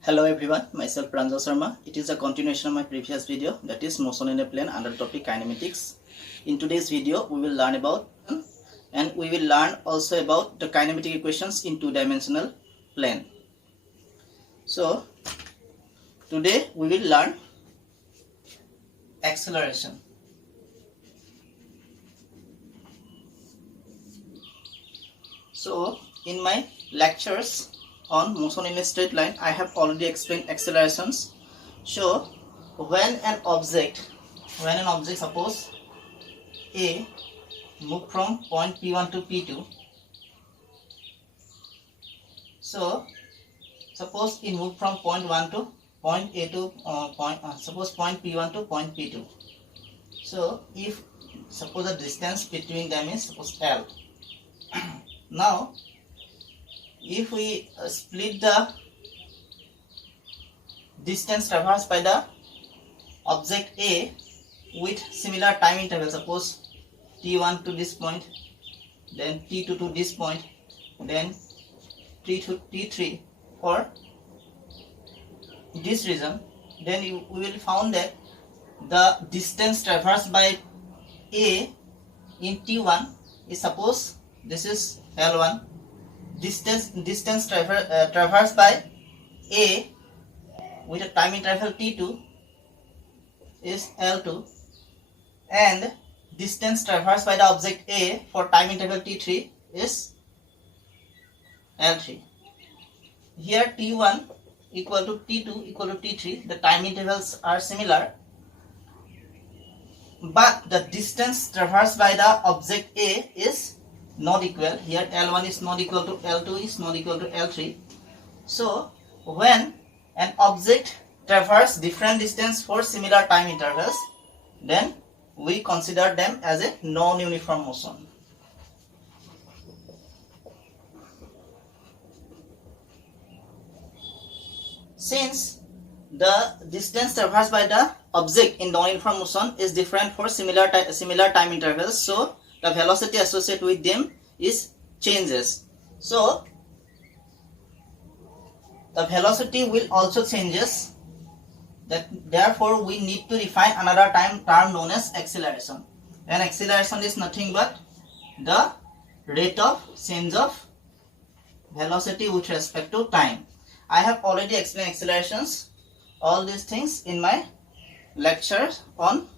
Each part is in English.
Hello everyone, myself Pranjal Sharma. It is a continuation of my previous video, that is motion in a plane under topic kinematics. In today's video, we will learn about and we will learn also about the kinematic equations in two-dimensional plane. So today we will learn acceleration. So in my lectures on motion in a straight line, I have already explained accelerations. So when an object suppose A move from point P1 to P2, so suppose it move from point 1 to point A to suppose point P1 to point P2. So if suppose the distance between them is suppose L. Now if we split the distance traversed by the object A with similar time interval, suppose T1 to this point, then T2 to this point, then T2 to T3 for this region, then we will find that the distance traversed by A in T1 is, suppose this is L1, distance traversed by A with a time interval T2 is L2, and distance traversed by the object A for time interval T3 is L3. Here T1 equal to T2 equal to T3, the time intervals are similar, but the distance traversed by the object A is not equal. Here L1 is not equal to L2 is not equal to L3. So when an object traverses different distance for similar time intervals, then we consider them as a non-uniform motion. Since the distance traversed by the object in non-uniform motion is different for similar time intervals, so the velocity associated with them is changes. So the velocity will also changes. Therefore we need to define another term known as acceleration. And acceleration is nothing but the rate of change of velocity with respect to time. I have already explained accelerations, all these things in my lectures on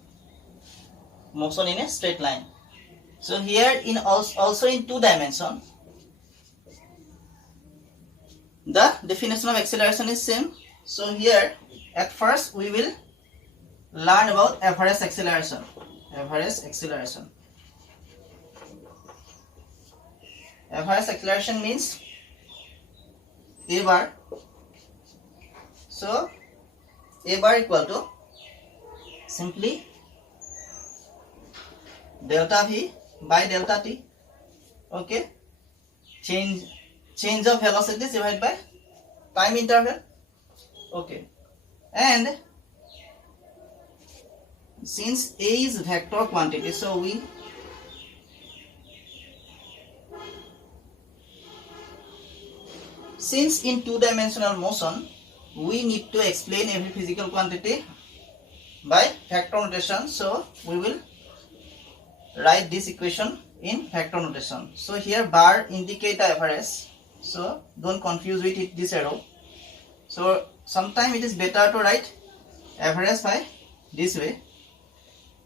motion in a straight line. So here in also in two dimension, the definition of acceleration is same. So here at first we will learn about average acceleration. Average acceleration means A bar. So A bar equal to simply delta V by delta T. Okay, change of velocity divided by time interval. Okay, and since A is vector quantity, so we since in two-dimensional motion we need to explain every physical quantity by vector notation, so we will write this equation in vector notation. So here bar indicate the average, so don't confuse with it, this arrow. So sometimes it is better to write average by this way,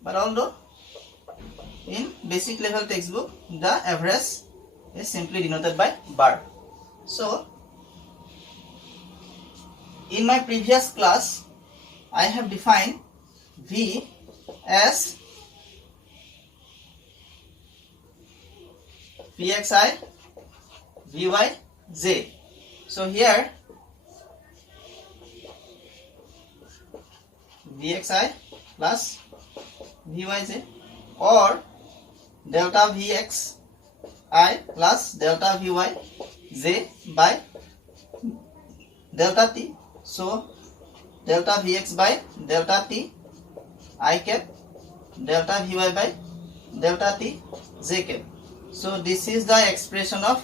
but although in basic level textbook the average is simply denoted by bar. So in my previous class I have defined V as Vxi, Vy, J. So here Vxi plus Vyj or delta Vxi plus delta Vyj by delta T. So delta Vx by delta T I cap delta Vy by delta T J cap. So this is the expression of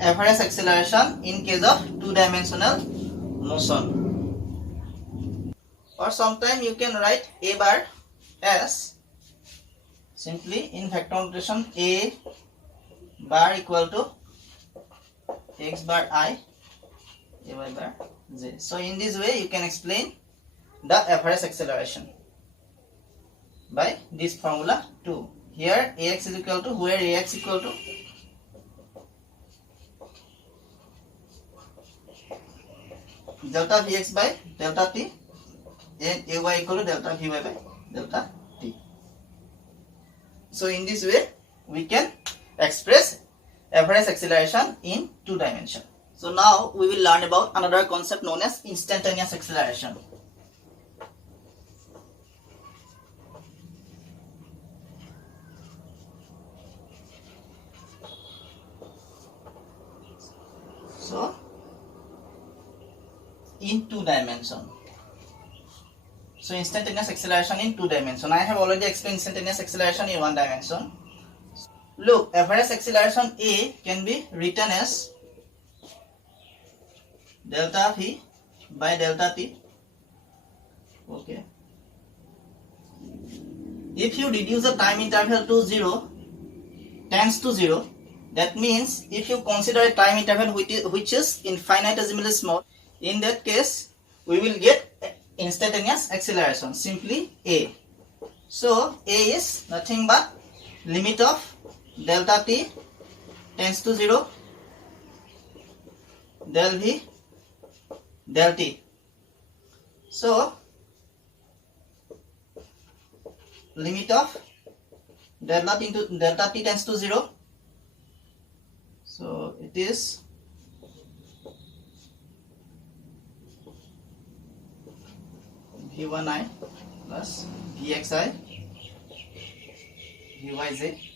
average acceleration in case of two-dimensional motion. Or sometime you can write a bar as simply in vector notation a bar equal to x bar I, a y bar j. So in this way you can explain the average acceleration by this formula 2. Here ax is equal to, where ax equal to delta vx by delta t and ay equal to delta vy by delta t. So in this way we can express average acceleration in two dimension. So now we will learn about another concept known as instantaneous acceleration. So in two dimension. So instantaneous acceleration in two dimension. I have already explained instantaneous acceleration in one dimension. Look, average acceleration A can be written as delta V by delta T. Okay. If you reduce the time interval to 0, tends to 0, that means if you consider a time interval which is infinitesimally small, in that case we will get instantaneous acceleration, simply A. So A is nothing but limit of delta t tends to 0, del v, del t. So limit of delta t tends to 0. So it is v1i plus vxi vyj.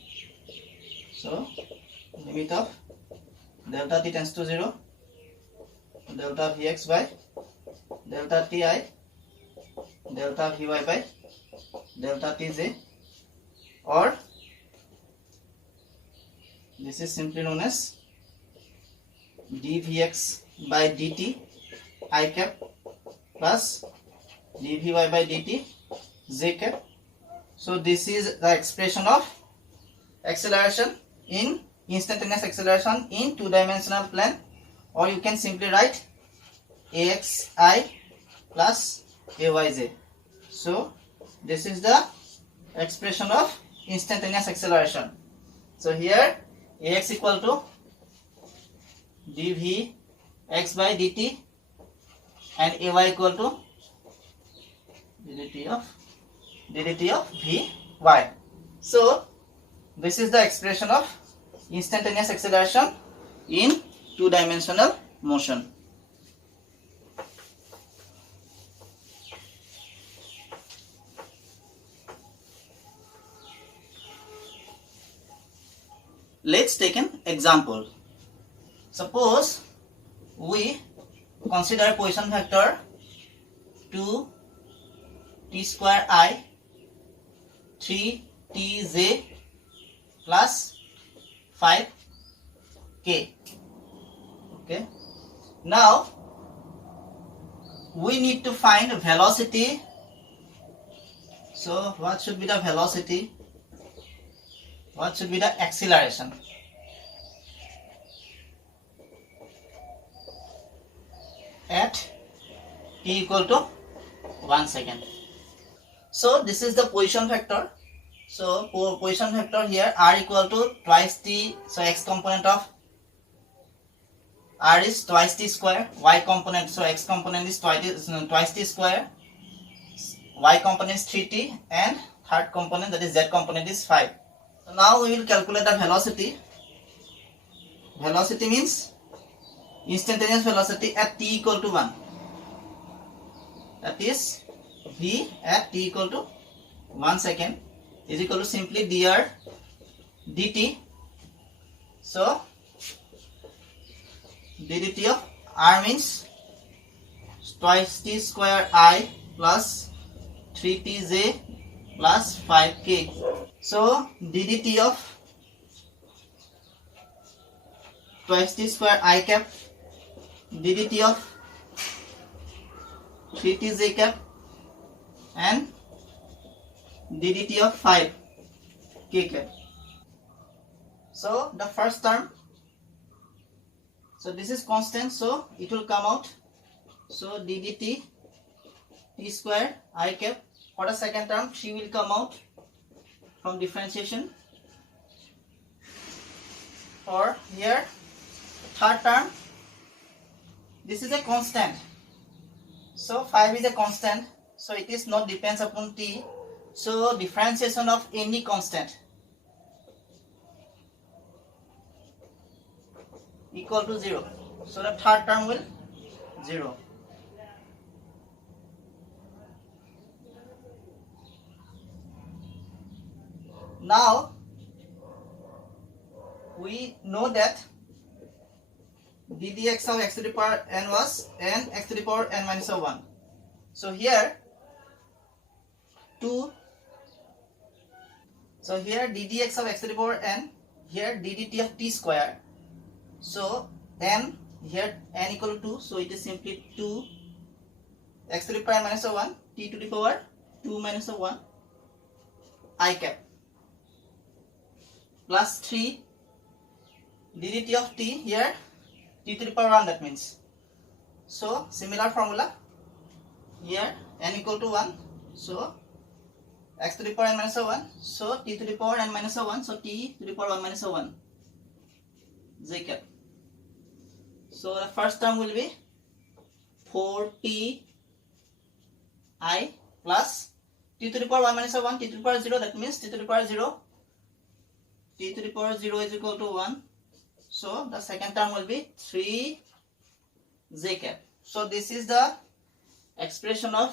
So limit of delta t tends to 0, delta vx by delta ti, delta vy by delta tj, or this is simply known as dvx by dt I cap plus dvy by dt j cap. So this is the expression of acceleration in instantaneous acceleration in two-dimensional plane, or you can simply write axi plus ayj. So this is the expression of instantaneous acceleration. So here ax equal to dv x by dt and ay equal to ddt of vy. So this is the expression of instantaneous acceleration in two-dimensional motion. Let's take an example. Suppose we consider a position vector 2t square I 3tj plus 5k. Okay. Now we need to find velocity. So what should be the velocity? What should be the acceleration? At t equal to 1 second. So this is the position vector. So for position vector here r equal to twice t. So x component of r is twice t square. Y component, so x component is twice t square. Y component is 3t, and third component, that is z component, is 5. So now we will calculate the velocity. Velocity means instantaneous velocity at t equal to 1. That is v at t equal to 1 second is equal to simply dr dt. So ddt of r means twice t square I plus 3tj plus 5k. So ddt of twice t square I cap ddt of 3t j cap and ddt of 5 k cap. So the first term, so this is constant, so it will come out. So ddt t square I cap. For the second term, she will come out from differentiation. For here, third term, this is a constant. So 5 is a constant, so it is not depends upon t. So differentiation of any constant equal to 0. So the third term will 0. Now we know that ddx of x to the power n was n x to the power n minus 1. So here 2. So here ddx of x to the power n, here ddt of t square. So n, here n equal to 2, so it is simply 2 x to the power minus 1 t to the power 2 minus 1 I cap plus 3 ddt of t, here t to the power 1, that means. So similar formula, here n equal to 1, so x to the power n minus 1, so t to the power n minus 1, so t to the power 1 minus 1 j cap. So the first term will be 4t I plus t to the power 1 minus 1, t to the power 0, that means t to the power 0, t to the power 0 is equal to 1. So the second term will be 3 j cap. So this is the expression of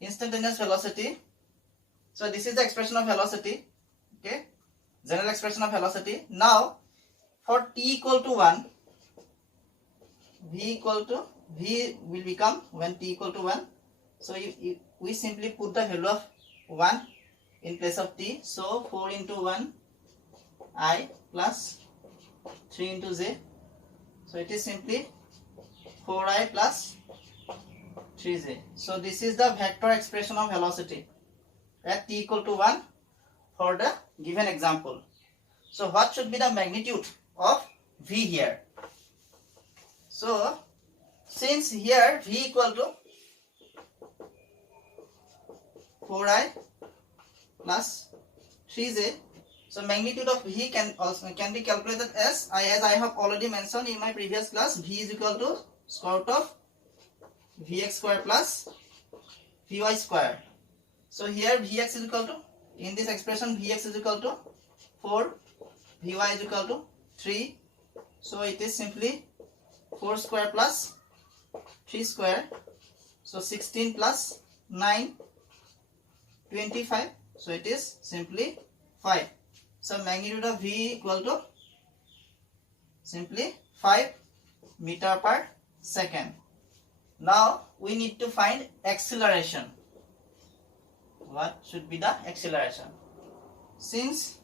instantaneous velocity. So this is the expression of velocity, okay, general expression of velocity. Now for t equal to 1, v will become, when t equal to 1, so we simply put the value of 1 in place of t. So 4 into 1 I plus 3 into j, so it is simply 4i plus 3j. So this is the vector expression of velocity at t equal to 1 for the given example. So what should be the magnitude of v here? So since here v equal to 4i plus 3j, so magnitude of v can be calculated as I have already mentioned in my previous class. V is equal to square root of vx square plus vy square. So here vx is equal to, in this expression vx is equal to 4, vy is equal to 3. So it is simply 4 square plus 3 square. So 16 plus 9, 25. So it is simply 5. So magnitude of v equal to simply 5 meter per second. Now we need to find acceleration. What should be the acceleration? Since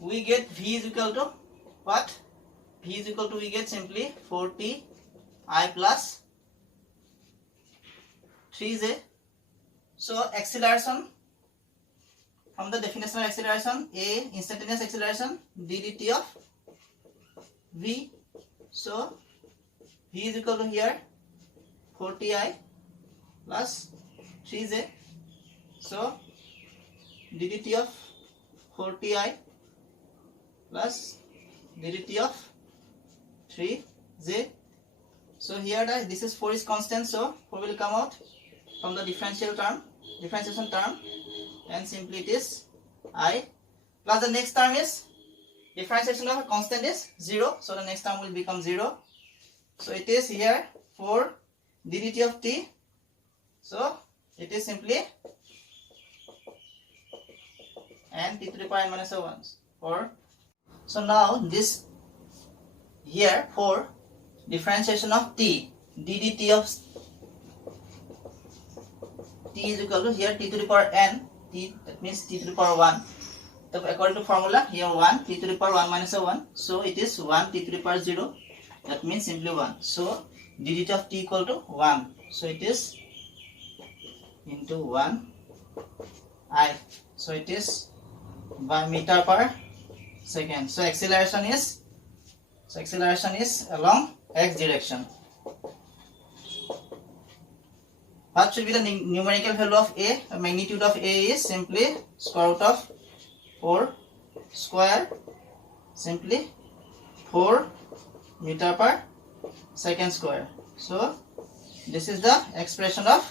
we get v is equal to what? V is equal to, we get simply 4t I plus 3j. So acceleration, from the definition of acceleration, a instantaneous acceleration ddt of v. So v is equal to here 4ti plus 3j. So ddt of 4ti plus ddt of 3j. So here this is 4 is constant, so 4 will come out from the differentiation term, and simply it is I plus the next term is differentiation of a constant is 0, so the next term will become 0. So it is here 4 ddt of t, so it is simply and t to the power n minus 1 4. So now this here 4 differentiation of t ddt of t is equal to here t to the power n, t, that means t to the power 1, according to formula, here 1 t to the power 1 minus 1. So it is 1 t to the power 0. That means simply 1. So dt of t equal to 1. So it is into 1 I. So it is by meter per second. So acceleration is along x direction. What should be the numerical value of a? The magnitude of a is simply square root of 4 square, simply 4 meter per second square. So this is the expression of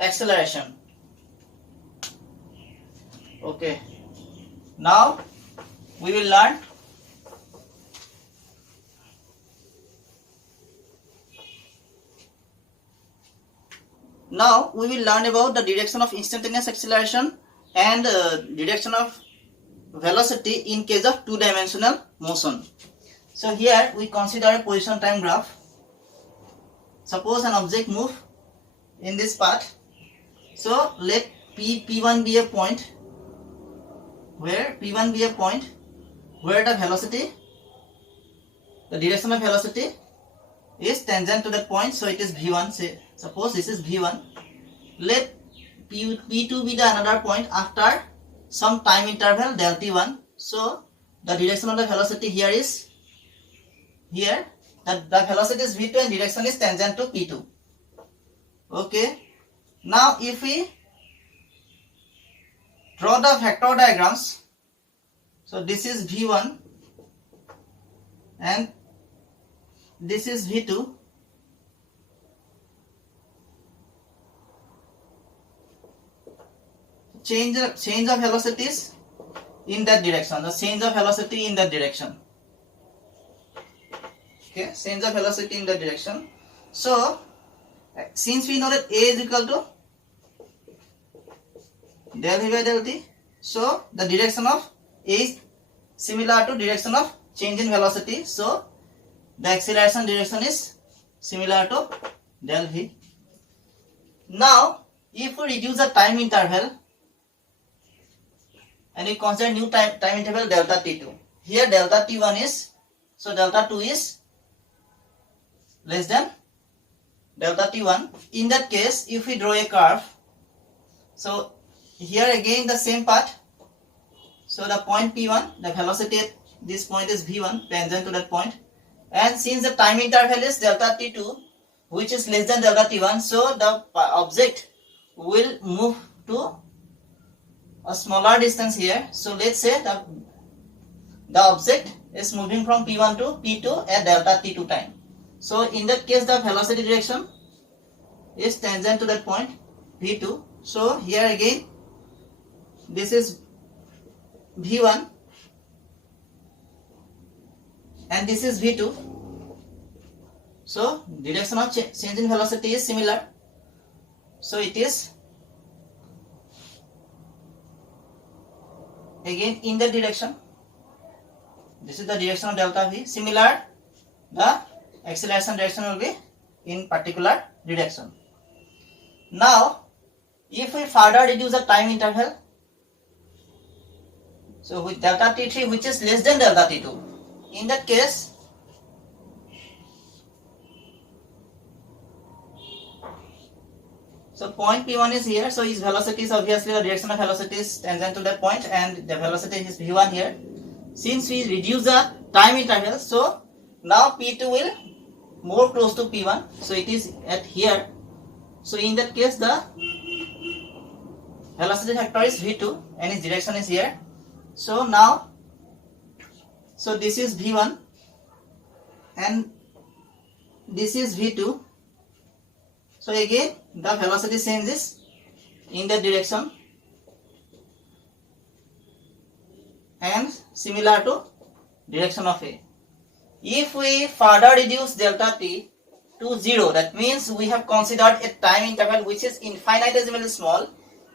acceleration. Okay, now we will learn about the direction of instantaneous acceleration and direction of velocity in case of two-dimensional motion. So here we consider a position time graph. Suppose an object move in this path. So let P1 be a point where the velocity, the direction of velocity is tangent to that point. So it is V1. Say suppose this is V1. Let P2 be the another point after some time interval del t1. So the direction of the velocity here is here. The velocity is V2 and direction is tangent to P2. Okay. Now if we draw the vector diagrams, so this is V1 and this is V2. Change of velocities in that direction. The change of velocity in that direction. Okay, change of velocity in that direction. So since we know that a is equal to del v by del t, so the direction of a is similar to direction of change in velocity. So the acceleration direction is similar to del v. Now if we reduce the time interval and we consider new time interval delta t2. Here delta t1 is, so delta 2 is less than delta t1. In that case, if we draw a curve, so here again the same path. So the point P1, the velocity at this point is V1, tangent to that point. And since the time interval is delta t2, which is less than delta t1, so the object will move to a smaller distance here. So let's say the object is moving from P1 to P2 at delta t2 time. So in that case the velocity direction is tangent to that point V2. So here again this is V1 and this is V2. So direction of change in velocity is similar. So it is again in the direction. This is the direction of delta V. Similar, the acceleration direction will be in particular direction. Now if we further reduce the time interval, so with delta t3 which is less than delta t2, in that case so point P1 is here, so his velocity is obviously the direction of velocity is tangent to that point and the velocity is V1 here. Since we reduce the time interval, so now P2 will more close to P1, so it is at here. So in that case the velocity factor is V2 and its direction is here. So now, so this is V1 and this is V2. So again the velocity changes in that direction and similar to direction of A. If we further reduce delta t to 0, that means we have considered a time interval which is infinitesimally small.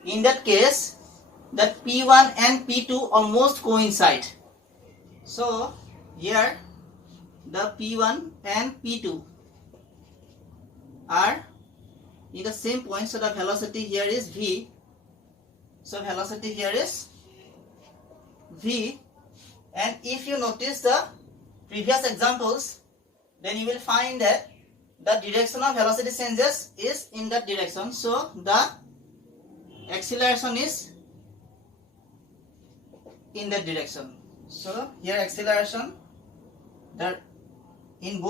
In that case, that P1 and P2 almost coincide. So here the P1 and P2 are in the same point, so the velocity here is V. So velocity here is V, and if you notice the previous examples, then you will find that the direction of velocity changes is in that direction. So the acceleration is in that direction. So here acceleration, that in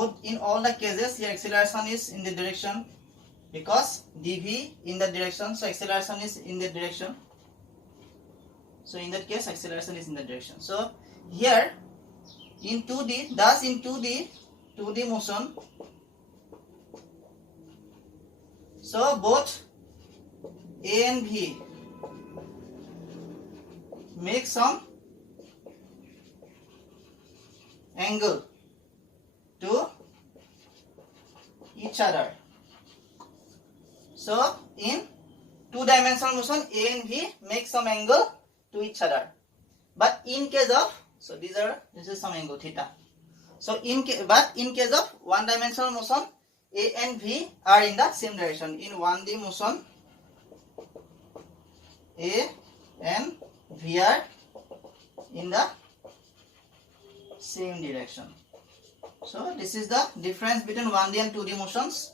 all the cases here acceleration is in the direction, because dv in the direction, so acceleration is in the direction. So in that case acceleration is in the direction. So here in 2D, thus in 2D motion, so both A and V make some angle to each other. So in two-dimensional motion, A and V make some angle to each other. But in case of, so this is some angle theta. So in case of one-dimensional motion, A and V are in the same direction. In 1D motion, A and V are in the same direction. So this is the difference between 1D and 2D motions.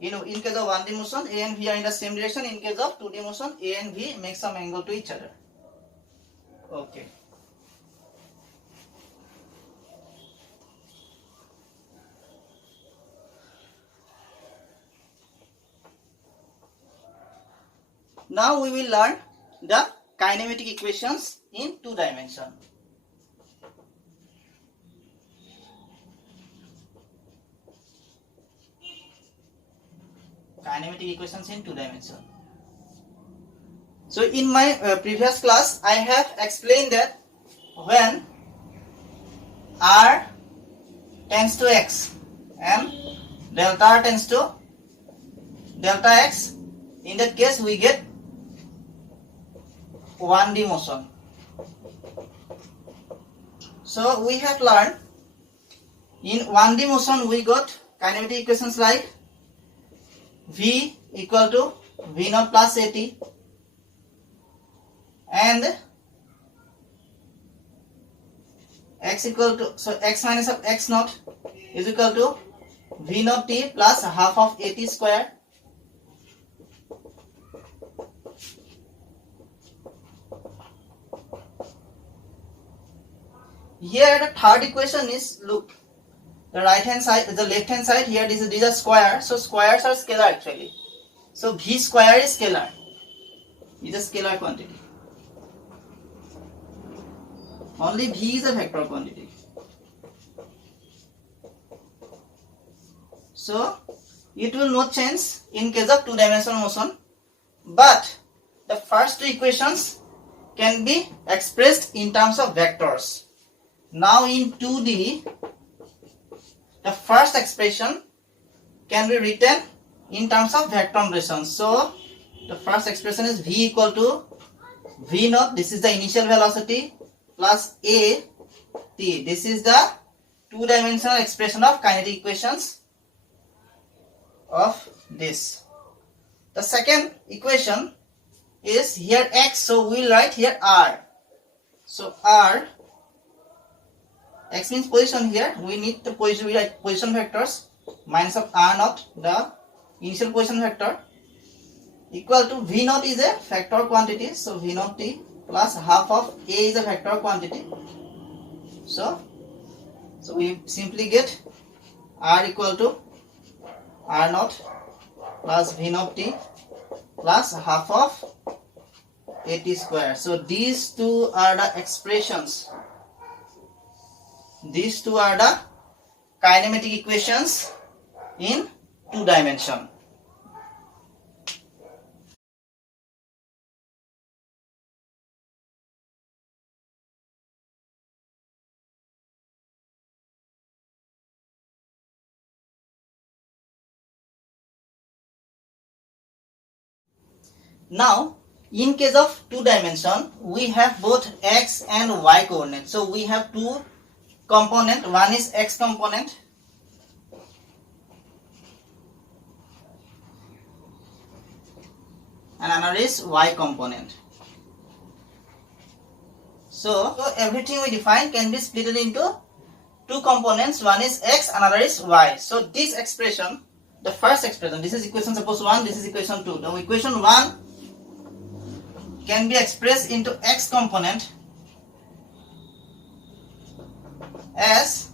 In case of 1D motion, A and V are in the same direction. In case of 2D motion, A and V make some angle to each other. Okay. Now we will learn the kinematic equations in 2 dimensions. Kinematic equations in 2 dimensions. So in my previous class, I have explained that when r tends to x and delta r tends to delta x, in that case we get 1D motion. So we have learned in 1D motion we got kinematic equations like V equal to V naught plus AT, and x equal to, so x minus of x naught is equal to V naught t plus half of AT square. Here the third equation is, look, the right hand side, the left hand side, here these are square, so squares are scalar actually. So V square is scalar, it is a scalar quantity. Only V is a vector quantity. So it will not change in case of 2-dimensional motion, but the first two equations can be expressed in terms of vectors. Now in 2D, the first expression can be written in terms of vector notation. So the first expression is V equal to V naught, this is the initial velocity, plus A t. This is the 2-dimensional expression of kinetic equations of this. The second equation is here x, so we will write here r. So r, x means position, here we need the position, we write position vectors minus of r naught, the initial position vector, equal to V naught is a vector quantity, so V naught t plus half of A is a vector quantity. So we simply get r equal to r naught plus V naught t plus half of AT square. So these two are the expressions. These two are the kinematic equations in 2 dimensions. Now, in case of 2 dimension, we have both x and y coordinates. So we have two component. One is x component and another is y component. So everything we define can be split into two components. One is x, another is y. So this expression, the first expression, this is equation suppose 1, this is equation 2. Now equation 1 can be expressed into x component as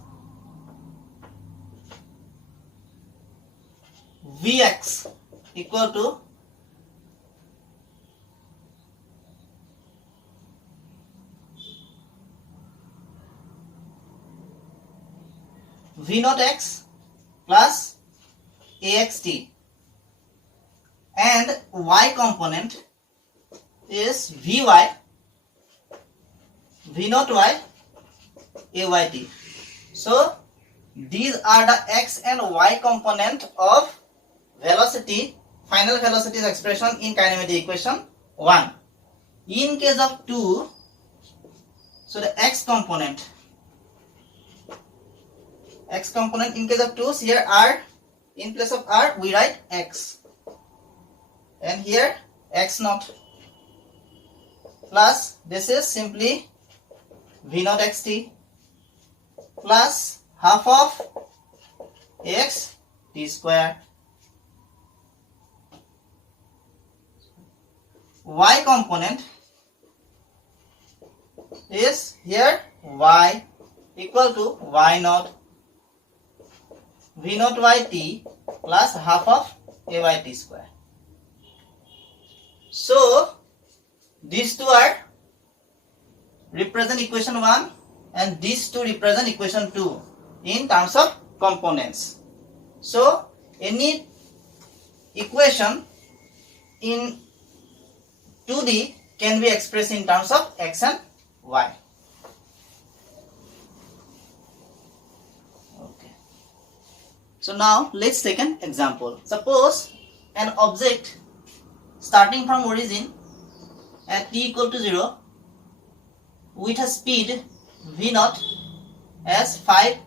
Vx equal to V naught x plus axt, and y component is Vy V naught y ayt. So these are the x and y component of velocity, final velocity expression in kinematic equation 1. In case of 2, so the x component in case of 2, here r, in place of r we write x, and here x naught plus this is simply v naught xt plus half of x t square. Y component is here y equal to y naught v naught yt plus half of a by t square. So these two are represent equation 1 and these two represent equation 2 in terms of components. So any equation in 2D can be expressed in terms of x and y. Okay. So now let's take an example. Suppose an object starting from origin at t equal to 0 with a speed v naught as 5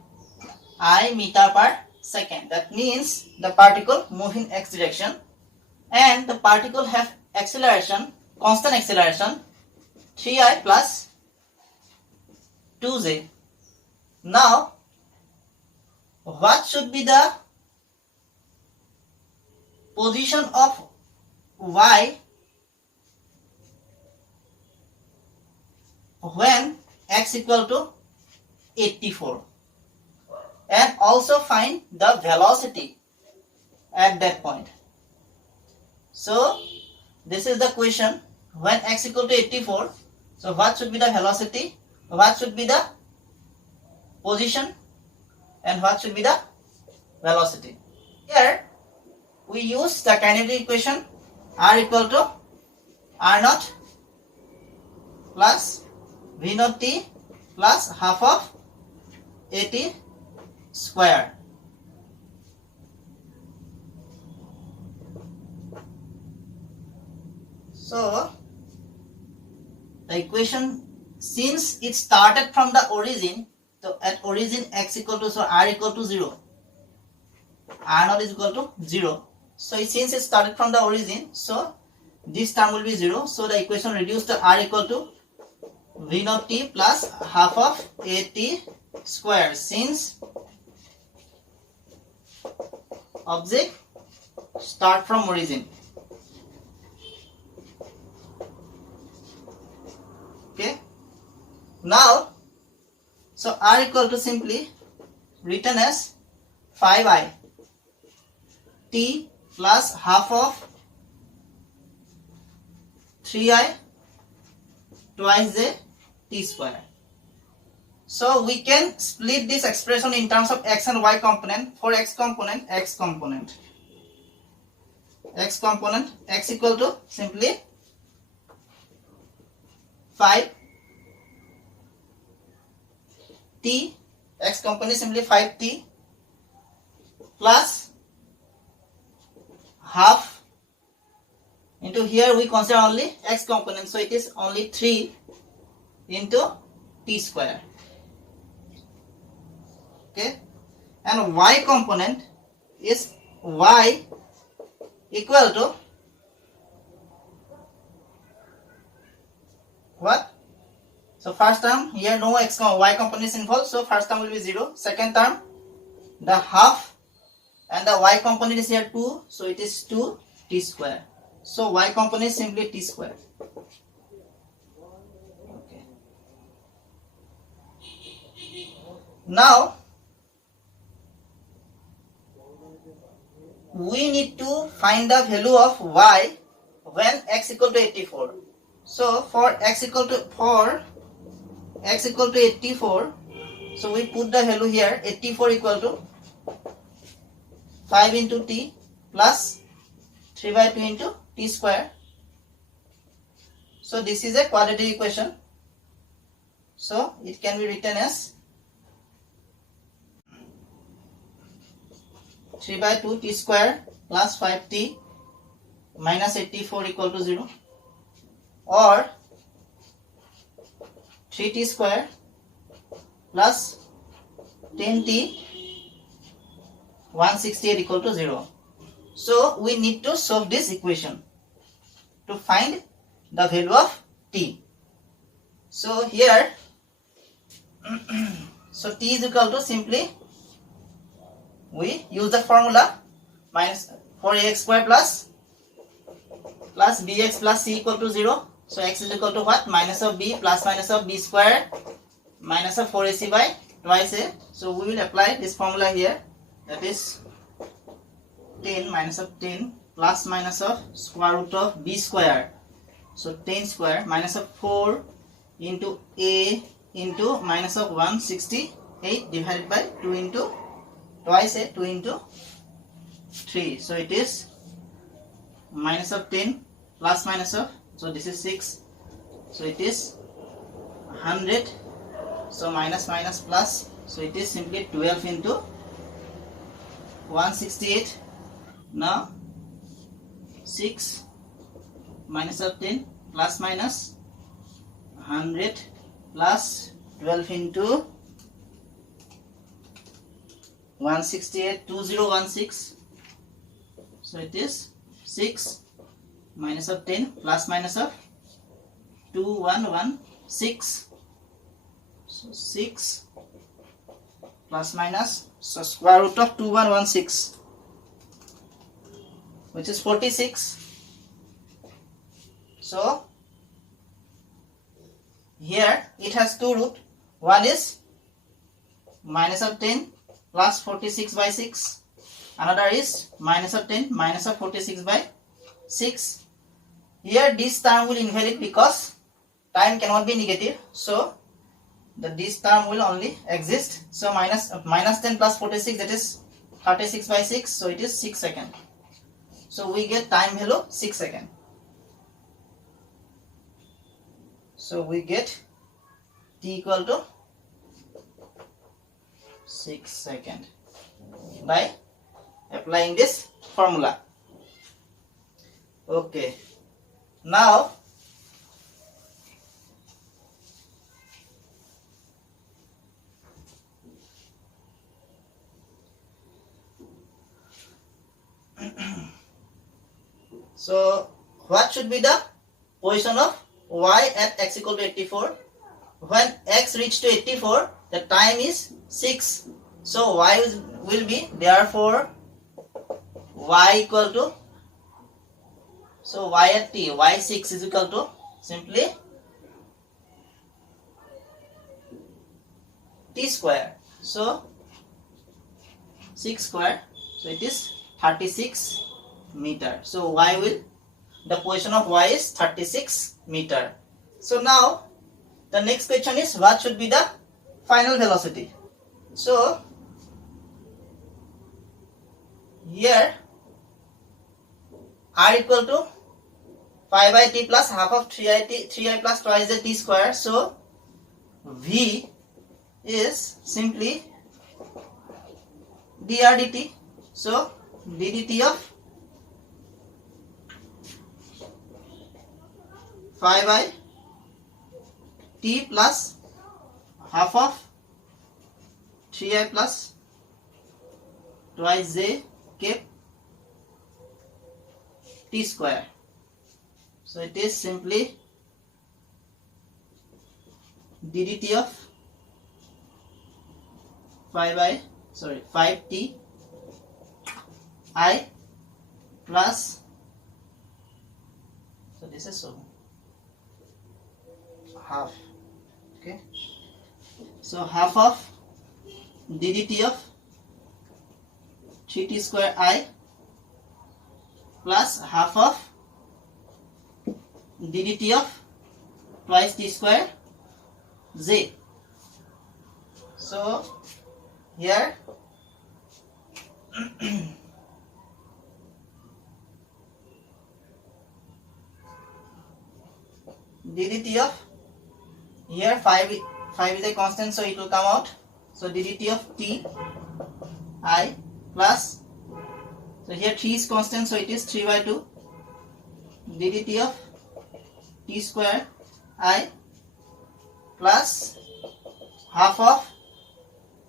I meter per second. That means the particle move in x direction and the particle have acceleration, constant acceleration 3I plus 2j. Now what should be the position of y when x equal to 84, and also find the velocity at that point. So this is the question, when x equal to 84, so what should be the velocity, what should be the position, and what should be the velocity. Here we use the kinetic equation r equal to r naught plus v naught t plus half of at square. So the equation, since it started from the origin, so at origin x equal to, so r equal to 0, r naught is equal to 0. So since it started from the origin, so this term will be 0. So the equation reduced to r equal to v naught t plus half of at square, since object start from origin. Okay. Now, so r equal to simply written as 5I t plus half of 3I twice j t square. So we can split this expression in terms of x and y component. For x component, x equal to simply 5 t, x component simply 5t plus half into, here we consider only x component, so it is only 3 into t square. Okay, and y component is y equal to what? So first term here no x y component is involved, so first term will be 0. Second term the half and the y component is here 2, so it is 2 t square. So y component is simply t square. Okay. Now we need to find the value of y when x equal to 84. So for x equal to 84, so we put the value here. 84 equal to 5 into t plus 3 by 2 into t square. So this is a quadratic equation. So it can be written as 3 by 2 t square plus 5t minus 84 equal to 0, or 3t square plus 10t 168 equal to 0. So we need to solve this equation to find the value of t. So here so t is equal to, simply we use the formula minus 4ax square plus bx plus c equal to 0. So x is equal to what? Minus of b plus minus of b square minus of 4ac by twice a. So we will apply this formula here, that is 10 minus of 10 plus minus of square root of b square. So 10 square minus of 4 into a into minus of 168 divided by 2 into twice a, 2 into 3. So it is minus of 10 plus minus of, so this is 6, so it is 100, so minus minus plus, so it is simply 12 into 168. Now 6 minus of 10 plus minus 100 plus 12 into 168, 2016. So it is 6 minus of 10 plus minus of 2116. So 6 plus minus, so square root of 2116, which is 46. So here it has two roots. One is minus of 10 plus 46 by 6. Another is minus of 10 minus of 46 by 6. Here this term will invalid because time cannot be negative. So this term will only exist. So minus 10 plus 46, that is 36 by 6. So it is 6 seconds. So we get time value 6 seconds. So we get t equal to 6 seconds by applying this formula. Okay. Now so what should be the position of y at x equal to 84? When x reach to 84, the time is 6. So y will be, therefore y equal to, so y at t, y6 is equal to simply t square. So 6 square, so it is 36 meter. So y will, the position of y is 36 meter. So now the next question is, what should be the final velocity? So here r equal to 5 by t plus half of 3i plus twice the t square. So v is simply dr dt. So ddt of 5 by t plus half of 3i plus twice j cap t square. So it is simply ddt of 5t I plus, so this is so half. Okay, so half of ddt of 3t square I plus half of ddt of twice t square j. So here ddt of, here 5 is a constant, so it will come out. So ddt of t I plus, so here 3 is constant, so it is 3 by 2 ddt of t square I plus half of,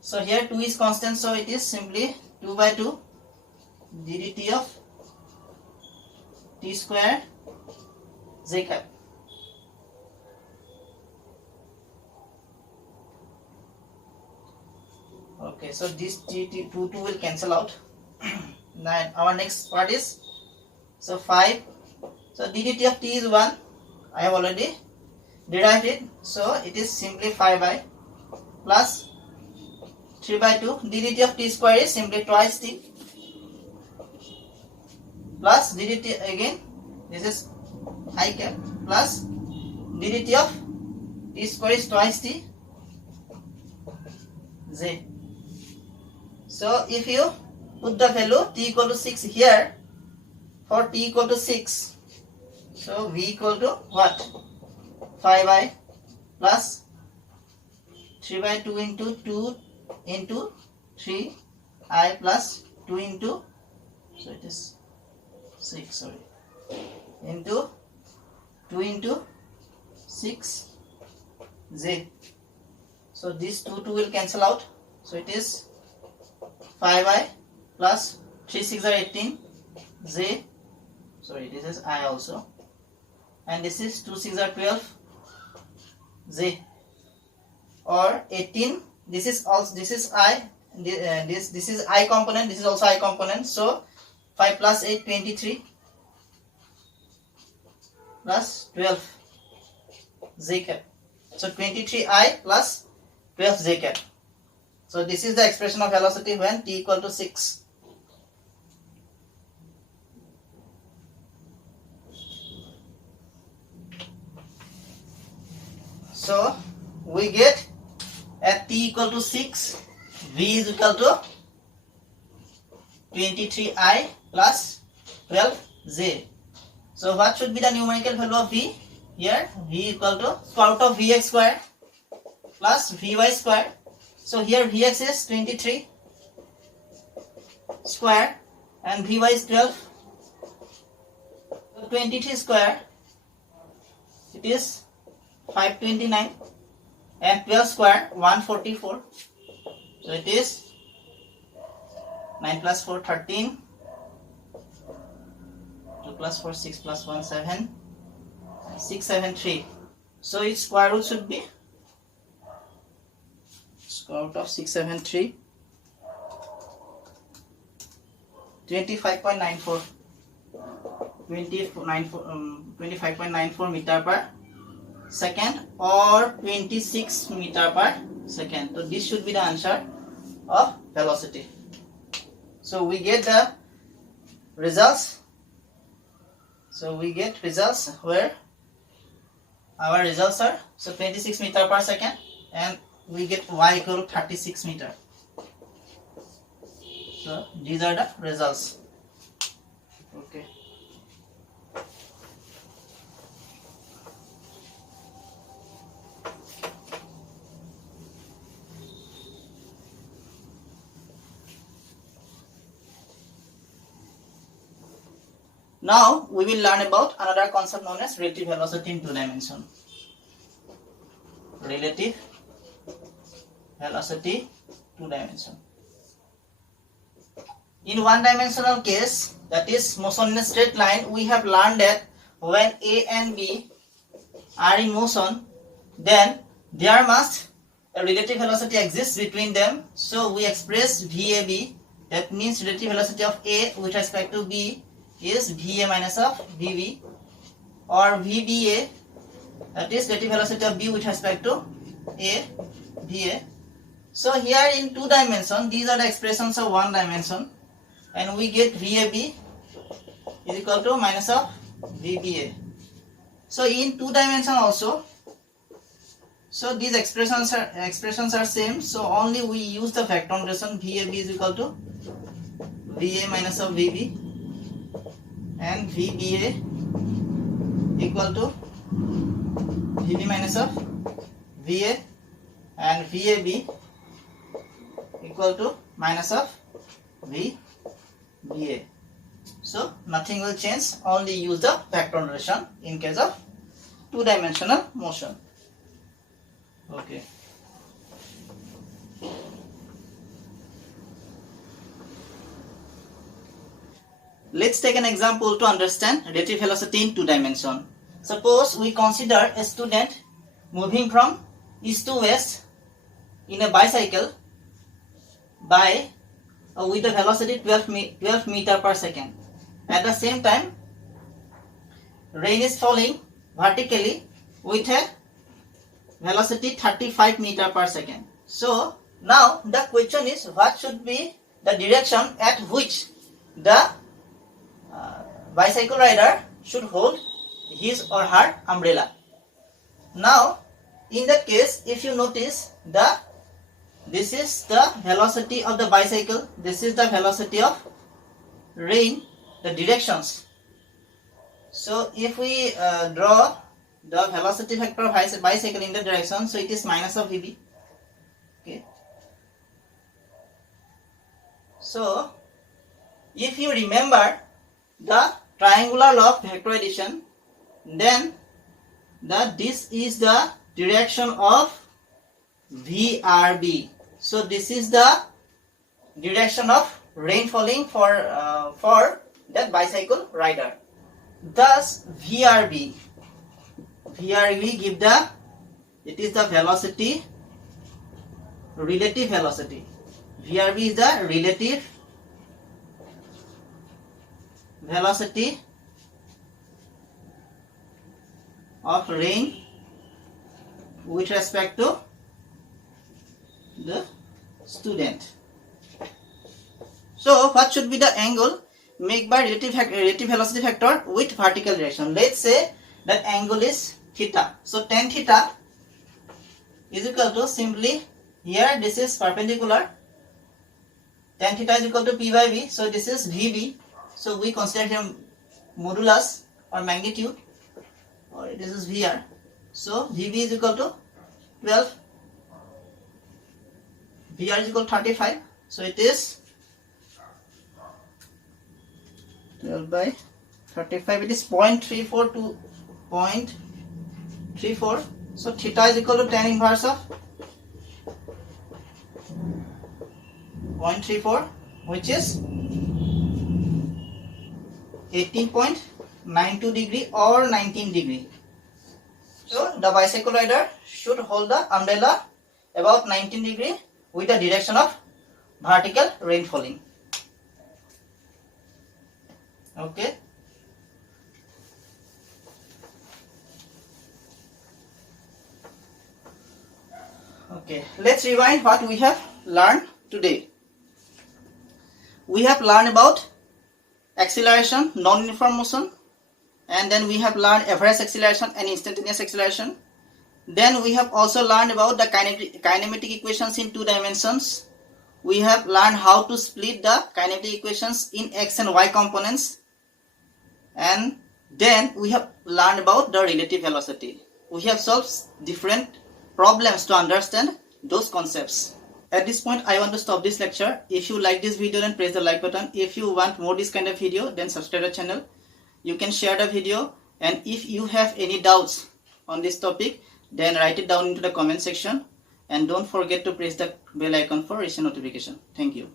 so here 2 is constant, so it is simply 2 by 2 ddt of t square j cap. Okay, so this 2 will cancel out. Now our next part is, so 5, so ddt of t is 1, I have already derived it, so it is simply 5 by plus 3 by 2 ddt of t square is simply twice t plus ddt again, this is I cap plus ddt of t square is twice t j. So if you put the value t equal to 6 here, for t equal to 6, so v equal to what? 5i plus 3 by 2 into 2 into 3i plus 2 into, so it is 6, sorry, into 2 into 6 j. So these 2 will cancel out, so it is 5i plus 3 6 are 18 j, sorry this is I also, and this is 2 6 are 12 j, or 18, this is also, this is I, this is I component, this is also I component, so 5 plus 8 23 plus 12 j cap, so 23i plus 12 j cap. So this is the expression of velocity when t equal to 6. So we get at t equal to 6, v is equal to 23i plus 12j. So what should be the numerical value of v? Here v equal to square root of vx square plus vy square. So here vx is 23 square and vy is 12. So 23 square, it is 529, and 12 square 144. So it is 9 plus 4 13, 2 plus 4 6 plus 1 7, 6 7 3. So its square root should be square root of 673, 25.94, 25.94 meter per second or 26 meter per second. So this should be the answer of velocity. So we get the results. So we get results where our results are, so 26 meter per second, and we get y equal to 36 meter. So these are the results. Okay. Now we will learn about another concept known as relative velocity in 2 dimension. Relative velocity 2 dimension. In 1 dimensional case, that is motion in a straight line, we have learned that when A and B are in motion, then there must a relative velocity exists between them. So we express VAB, that means relative velocity of A with respect to B is VA minus of VB, or VBA, that is relative velocity of B with respect to A, VA. So here in 2 dimension, these are the expressions of 1 dimension, and we get VAB is equal to minus of VBA. So in 2 dimension also, so these expressions are same. So only we use the vector notation. VAB is equal to VA minus of VB, and VBA equal to VB minus of VA, and VAB equal to minus of VBA. So nothing will change, only use the vector notation in case of 2-dimensional motion. Okay. Let's take an example to understand relative velocity in 2 dimension. Suppose we consider a student moving from east to west in a bicycle by with a velocity 12 meter per second. At the same time, rain is falling vertically with a velocity 35 meter per second. So now the question is, what should be the direction at which the bicycle rider should hold his or her umbrella? Now in that case, if you notice, this is the velocity of the bicycle, this is the velocity of rain, the directions. So if we draw the velocity vector of bicycle in the direction, so it is minus of VB. Okay. So if you remember the triangular law of vector addition, then this is the direction of VRB. So this is the direction of rain falling for that bicycle rider. Thus VRB give it is the velocity, relative velocity. VRB is the relative velocity of rain with respect to the student. So what should be the angle made by relative velocity vector with vertical direction? Let's say that angle is theta. So tan theta is equal to, simply here this is perpendicular, tan theta is equal to P by V. So this is VB. So we consider here modulus or magnitude, or this is VR. So VB is equal to 12, VR is equal to 35. So it is 12 by 35, it is 0.34 to 0.34. So theta is equal to tan inverse of 0.34, which is 18.92 degree or 19 degree. So the bicycle rider should hold the umbrella about 19 degree with the direction of vertical rain falling. Okay. Okay, let's rewind what we have learned today. We have learned about acceleration, non-uniform motion, and then we have learned average acceleration and instantaneous acceleration. Then we have also learned about the kinematic equations in 2 dimensions. We have learned how to split the kinematic equations in x and y components, and then we have learned about the relative velocity. We have solved different problems to understand those concepts. At this point, I want to stop this lecture. If you like this video, then press the like button. If you want more this kind of video, then subscribe to the channel. You can share the video, and if you have any doubts on this topic, then write it down into the comment section, and don't forget to press the bell icon for recent notification. Thank you.